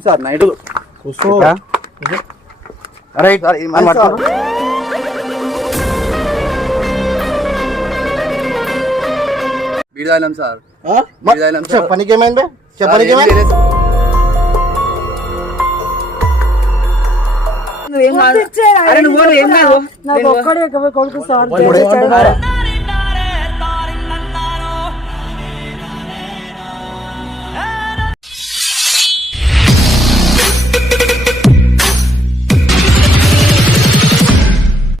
Sir night right బీడాయిలం sir చెప్పనికి ఏమైంది చెప్పనికి ఏమైంది కొడుకు సార్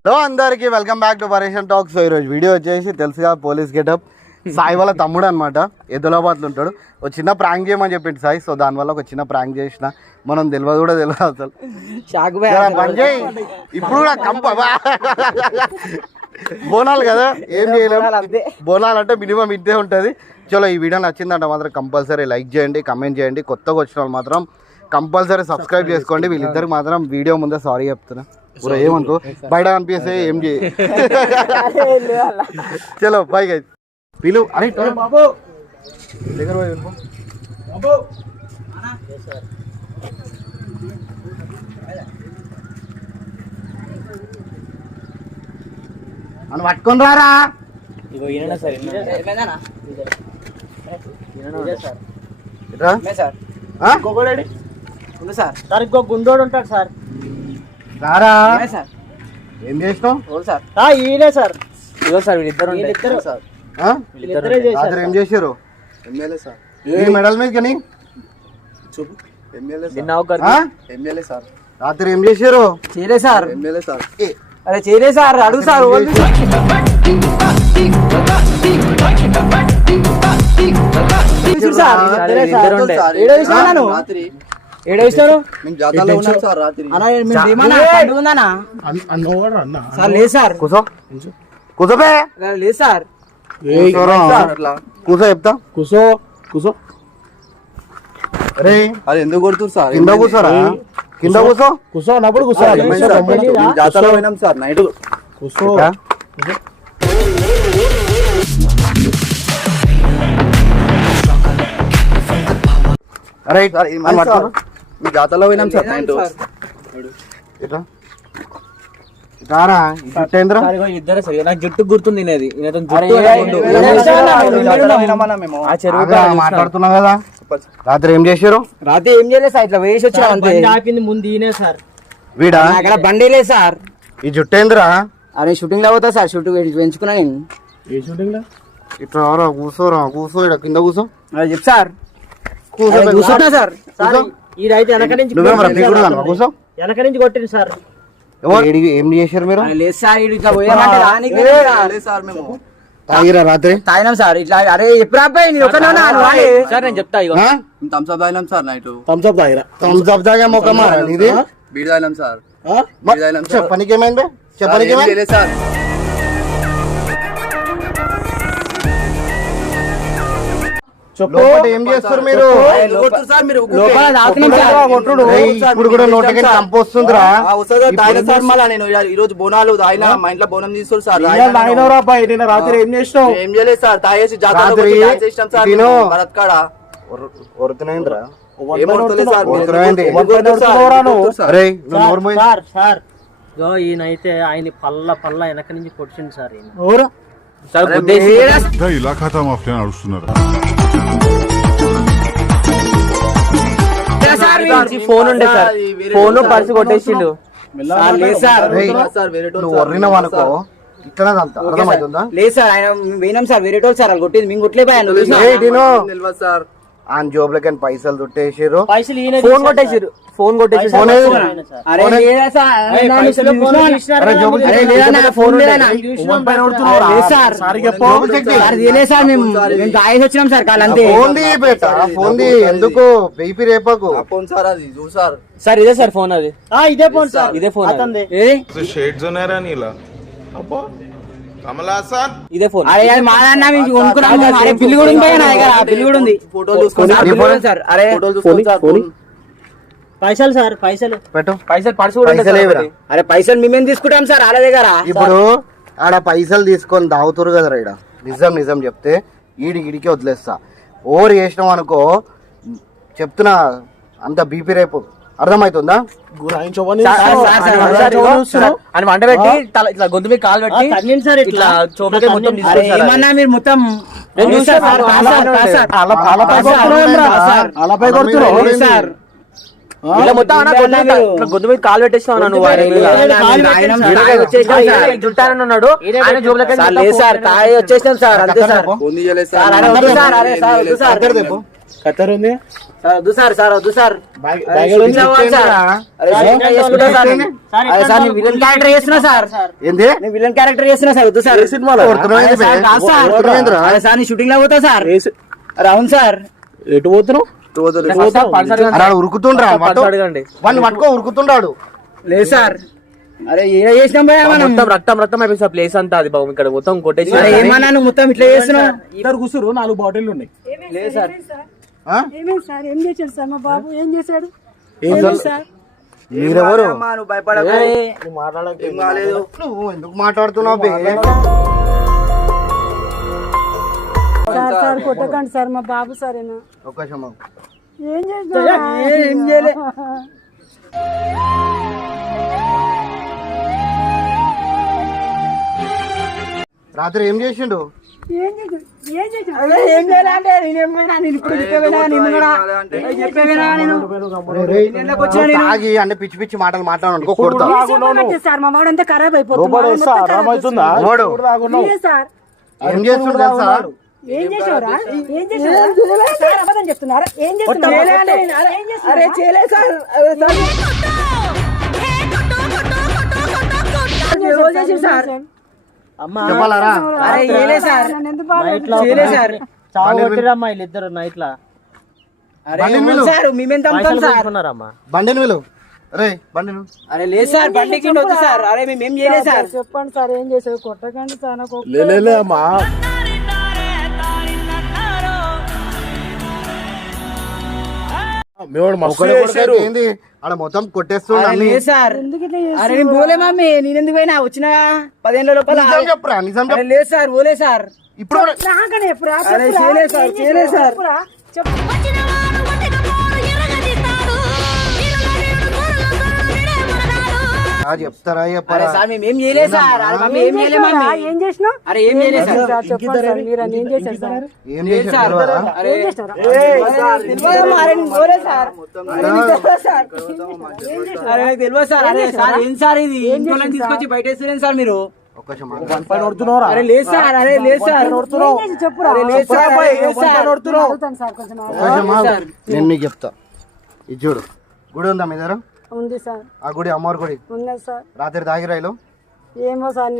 హలో అందరికి వెల్కమ్ బ్యాక్ టు పరేషన్ టాక్స్. ఈరోజు వీడియో వచ్చేసి తెలుసుగా పోలీస్ గెటప్. సాయి వాళ్ళ తమ్ముడు అనమాట, ఎదులాబాద్లో ఉంటాడు. ఒక చిన్న ప్రాంక్ చేయమని చెప్పింది సాయి. సో దానివల్ల ఒక చిన్న ప్రాంక్ చేసిన, మనం తెలియదు కూడా తెలియదు అసలు. పని చేయి ఇప్పుడు కూడా బోనాలు కదా, ఏం చేయలేము. బోనాలు అంటే మినిమం ఇంతే ఉంటుంది. చలో ఈ వీడియో నచ్చిందంటే మాత్రం కంపల్సరీ లైక్ చేయండి, కమెంట్ చేయండి. కొత్తగా వచ్చిన వాళ్ళు మాత్రం కంపల్సరీ సబ్స్క్రైబ్ చేసుకోండి. వీళ్ళిద్దరికి మాత్రం వీడియో ముందే సారీ చెప్తున్నా. ఏమనుకో బయట అనిపిస్తే ఏం చేయి. చలో బాయ్ గైస్. పిలు అరే బాబు దగ్గర పోయి బాబు అని పట్టుకొని రారా. సార్ ఇంకో గుండోడు ఉంటాడు సార్. రారా ఏం చేసినావు సార్? ఈయనే సార్. ఇదో సార్ వీళ్ళిద్దరు ఏం చేశారు? ఎమ్మెల్యే సార్ మెడల్ మీద కానీ చూపు ఎమ్మెల్యే సార్. రాత్రి ఏం చేశారు? చేయలే సార్. MLA sir. అరే చేయలే సార్, అడుగు సార్. ఏడేస్తారు సార్. లేదు సార్. కూసో కూసోపే. లేదు సార్. కూసో చెప్తా. కూసో కూసో. అరే అది ఎందుకు కొడుతున్నారు సార్? కింద కూసోరా, కింద కూసో. కూసో అన్నప్పుడు కూసో. జాతరలో పోయినాం సార్ నైట్. కూసో. రైట్ మీ జాతరలో పోయినాం సార్ నైట్. రారా ఇచ్చేంద్ర. ఇద్దరే సార్. నాకు జుట్టు గుర్తుంది. మాట్లాడుతున్నావు కదా. రాత్రి ఏం చేశారు? రాత్రి ఏం చేయలేదు సార్. ఇట్లా వేసి వచ్చా ఆపింది ముందు ఈయనే సార్. వీడా అక్కడ బండి లేదు సార్. ఈ జుట్టేంద్రా? అరే షూటింగ్ లో పోతా సార్. షూటింగ్ పెంచుకున్నా నేను. ఏ షూటింగ్ లో? ఇట్లా రారా, కూసోరా. కూసో ఇక్కడ కింద కూసో. చెప్పు సార్. కూర్చున్నా సార్. ఈడైతే వెనక నుంచి కూసో. వెనక నుంచి కొట్టింది సార్. ఏం చేశారు మీరు? లేదు సార్. ఇట్లా పోయామంటే సార్ మేము తాగిరా రాత్రి? తాగినాం సార్. ఇట్లా అరే ఎప్పుడు అబ్బాయి సార్ నేను చెప్తా. థమ్స్అప్ తాగినాం సార్ నైట్. థమ్స్అప్ తాగిరా? థమ్స్అప్ తాగా మొక్కమా ఇది? బీడి తాగినాం సార్. చెప్పనికి ఏమైంది? చెప్పనికి ఏమైంది సార్? ఏం చేస్తారు మీరు? ఇప్పుడు కూడా నోటకి కంపు వస్తుందిరా. నేను ఈ రోజు బోనాలు తాగినా, మా ఇంట్లో బోనం తీస్తారు సార్. రాత్రి ఏం చేసినావు? ఏం చేయలేదు సార్. తాగేసి భరత్కాడ ఈయనైతే ఆయన పల్ల వెనక నుంచి కొట్టింది సార్. ఇలా ఖాతా మాఫియా నడుస్తున్నారు. ఫోన్ ఉండే సార్. Phone purse కొట్టేసిండు. లేదు సార్. ఆయన పోయినాం సార్. వేరే సార్ వాళ్ళు కొట్టేది. మేము కొట్టలేపోయాను సార్. ఆయన జోబులకి పైసలు తుట్టేసారు. ఫోన్ కొట్టేసారు. ఫోన్ కొట్టేసి వచ్చినాం సార్. కాలంతే ఎందుకు బీపీ రేపకు సార్. ఇదే సార్ ఫోన్. అది ఇదే ఫోన్ సార్. ఇదే ఫోన్. ఇదే ఫోన్. బిల్లు కూడా ఉంది. సార్. అరే పైసలు సార్. పైసలు పర్సు కూడా. అరే పైసలు మేమేం తీసుకుంటాం సార్ వాళ్ళ దగ్గర. ఇప్పుడు ఆడ పైసలు తీసుకొని దాగుతురు కదరా. ఈడ నిజం చెప్తే ఈడికి వదిలేస్తా. ఓవర్ చేసినాం అనుకో చెప్తున్నా. అంత బీపీ రేపు అర్థమవుతుందా? అని వంట పెట్టి ఇట్లా గొంతు మీద కాలు పెట్టి ఇట్లా చూపకే మొత్తం ఏమన్నా మీరు మొత్తం గొంతు మీద కాలు పెట్టేస్తాను చుట్టానన్నాడు. సార్ తాయి వచ్చేసాం సార్. అంతే సార్. ఖతర్ ఉంది సార్. సార్ వద్దు సార్. విలన్ క్యారెక్టర్ చేస్తున్నా సార్. ఏంది విలన్ క్యారెక్టర్ చేస్తున్నా సార్. వద్దు సార్. సార్ నీ షూటింగ్ లో పోతా సార్. అవును సార్. ఎటు పోతున్నావు? ఉరుకుతుండ్రా పట్టుకో ఉరుకుతుండాడు. లేదు సార్. అరే ఏం చేసినాం మొత్తం రక్తం అయిపోయింది సార్. ప్లేస్ అంతా అది బాబు ఇక్కడ మొత్తం కొట్టేసి ఏమన్నా మొత్తం ఇట్లా చేస్తున్నావు. ఇద్దరు కూర్చురు 4 బాటిల్ ఉన్నాయి. లేదు సార్. ఏమేమి సార్ ఏం చేశాడు సార్ మా బాబు? ఏం చేశాడు సార్? మీరెవరు? నువ్వు భయపడకు. నువ్వు ఎందుకు మాట్లాడుతున్నావు? సార్ సార్ కొట్టకండి సార్ మా బాబు సరేనా? ఏం ఏం చేయలే. రాత్రి ఏం చేసిండు? తాగి అన్ని పిచ్చి పిచ్చి మాటలు మాట్లాడు కొడతా. సార్ మా వాడు అంతా ఖరాబ్ అయిపోతుంది. ఏం చేస్తుండు తెలుసా? ఏం చేసావురా? ఏం చేసావు? అబద్ధం చెప్తున్నారా? ఏం చేస్తున్నారు? చెప్పాలరా? వీళ్ళిద్దరు నైట్ లా బండిని విలు. అరే బండి. అరే లేదు సార్. బండికి వద్దు సార్. అరే మేమేం చేయలేదు సార్. చెప్పండి సార్ ఏం చేసావు? కొట్టకండి సార్. అమ్మా ఏంది ఆడ మొత్తం కొట్టేస్తుండ. అరే నేను పోలే మమ్మీ. నేను ఎందుకు పోయినా? వచ్చిన 10 ఏళ్ళ లోపల. చెప్పరా నిజం చెప్పు. లేదు సార్ పోలే సార్. ఇప్పుడు చేయలేదు సార్. చెప్తారా? అరే సార్ మేమేం చేయలేదు సార్. ఏం చేసినావు? అరే ఏం చేయలేదు సార్. చెప్పండి సార్ మీరు ఏం చేశారు సార్? ఏం చేశారు? అరే నాకు తెలియదు సార్. అరే సార్ ఏం సార్ ఇది? ఇంట్లో తీసుకొచ్చి బయట వేస్తున్నాను సార్ మీరు. అరే లేదు సార్. అరే లేదు సార్. నేను నీకు చెప్తా. ఇది చూడు, గుడి ఉందా మీ దగ్గర? ఉంది సార్. ఆ గుడి అమ్మవారి గుడి ఉన్నది సార్. రాత్రి తాగిరాయిలు ఏమో సార్.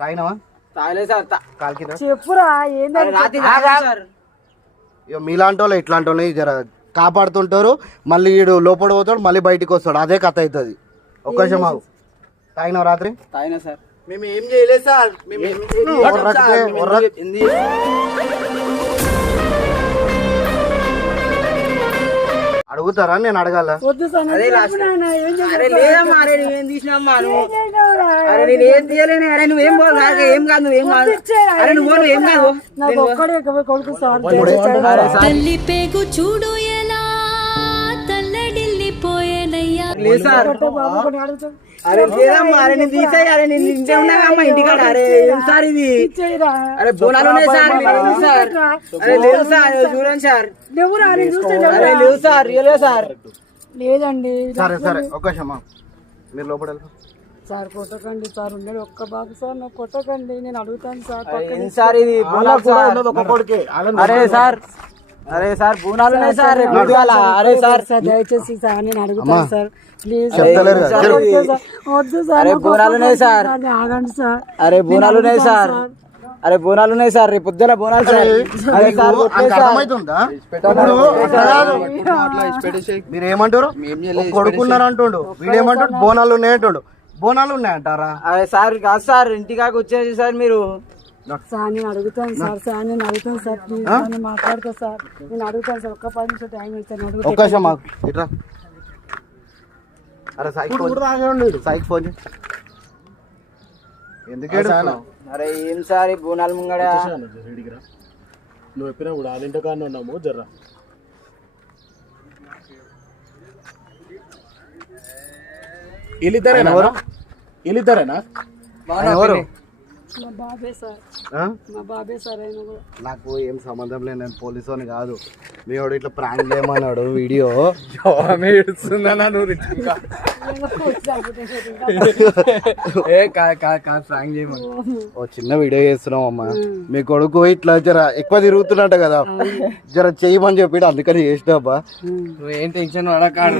తాగినావా? తాగలేదు సార్. కాలికి చెప్పురా. ఏంటంటే మీలాంటి వాళ్ళు ఇట్లాంటి వాళ్ళు జర కాపాడుతుంటారు. మళ్ళీ వీడు లోపల పోతాడు, మళ్ళీ బయటికి వస్తాడు. అదే కథ అవుతుంది. ఒక్కసారి మాకు తాగినావు రాత్రి? తాగినా సార్. మేము ఏం చేయలేదు సార్. అడుగుతారా? నేను అడగాల? వద్దు సార్. లేదమ్మా. అరే నువ్వేం తీసినామ్మా? అరే నేను ఏం తీయలేను. అరే నువ్వేం పోదు. ఏం కాదు. నువ్వేం కాదు. అరే నువ్వు ఏం కాదు. నాకు ఒక్కడే కొడుకు సార్. తల్లి పేగు చూడు ఎలా తల్లడిల్లిపోయేనయ్యా. లేదు సార్. అరే లేదమ్మా. అరే నేను తీసాయి. అరే నేను ఇంటే ఉన్నాగమ్మా ఇంటికాడ. అరే ఏం సార్ ఇది? అరే బోనాలు ఉన్నాయి సార్. అరే లేదు సార్. చూడండి సార్. అరే లేవు సార్. రియలే సార్. లేదండి. సరే సరే ఒక్కసారి మీరు లోపల సార్. కొట్టకండి సార్. ఉండేది ఒక్క బాబు సార్. నాకు కొట్టకండి. నేను అడుగుతాను సార్. సార్ ఇది అరే సార్. అరే సార్ బోనాలు ఉన్నాయి సార్. అరే సార్ దయచేసి సార్ నేను అడుగుతాను సార్. ప్లీజ్ వద్దు సార్. అరే బోనాలు ఉన్నాయి సార్. ఆగండి సార్. అరే బోనాలు ఉన్నాయి సార్. అరే బోనాలు ఉన్నాయి సార్. రేపు పొద్దున బోనాలు సార్. అరే సార్ అర్థమవుతుందా? మీరు ఏమంటారు? కొడుకున్నారు అంటుండు. వీడేమంటాడు? బోనాలు ఉన్నాయి అంటుండు. బోనాలు ఉన్నాయంటారా? అరే సార్ కాదు సార్. ఇంటికాక వచ్చేసి సార్ మీరు. సార్ నేను అడుగుతాను సార్. ప్లీజ్ నేను మాట్లాడతా సార్. నేను అడుగుతాను సార్. ఒక్క 10 నిమిషాలు టైం ఇస్తాను. ఒక్కసారి మాకు ఇట్లా. అరే సైకి ఫోన్ ఎందుకు? అరే ఏం సార్ ఈ బోనాలు ముంగడా? నువ్వు ఎప్పినా కూడా వాళ్ళ ఇంటి కాడ ఉన్నాము. జర్రా వీళ్ళిద్దరేనా వీళ్ళిద్దరేనా ఎవరు మా బాబే సార్ ఆ? మా బాబే సార్ ఆయన కూడా నాకు ఏం సంబంధం లేదు, నేను పోలీసుని కాదు. మీ వాడు ఇట్లా ప్రాంక్ చేయమన్నాడు వీడియో. ఓ చిన్న వీడియో చేస్తున్నాం అమ్మా. మీ కొడుకు ఇట్లా జర ఎక్కువ తిరుగుతున్నట్ట కదా, జర చేయమని చెప్పి అందుకని చేసినా అబ్బా. ఏం టెన్షన్ పడకాడు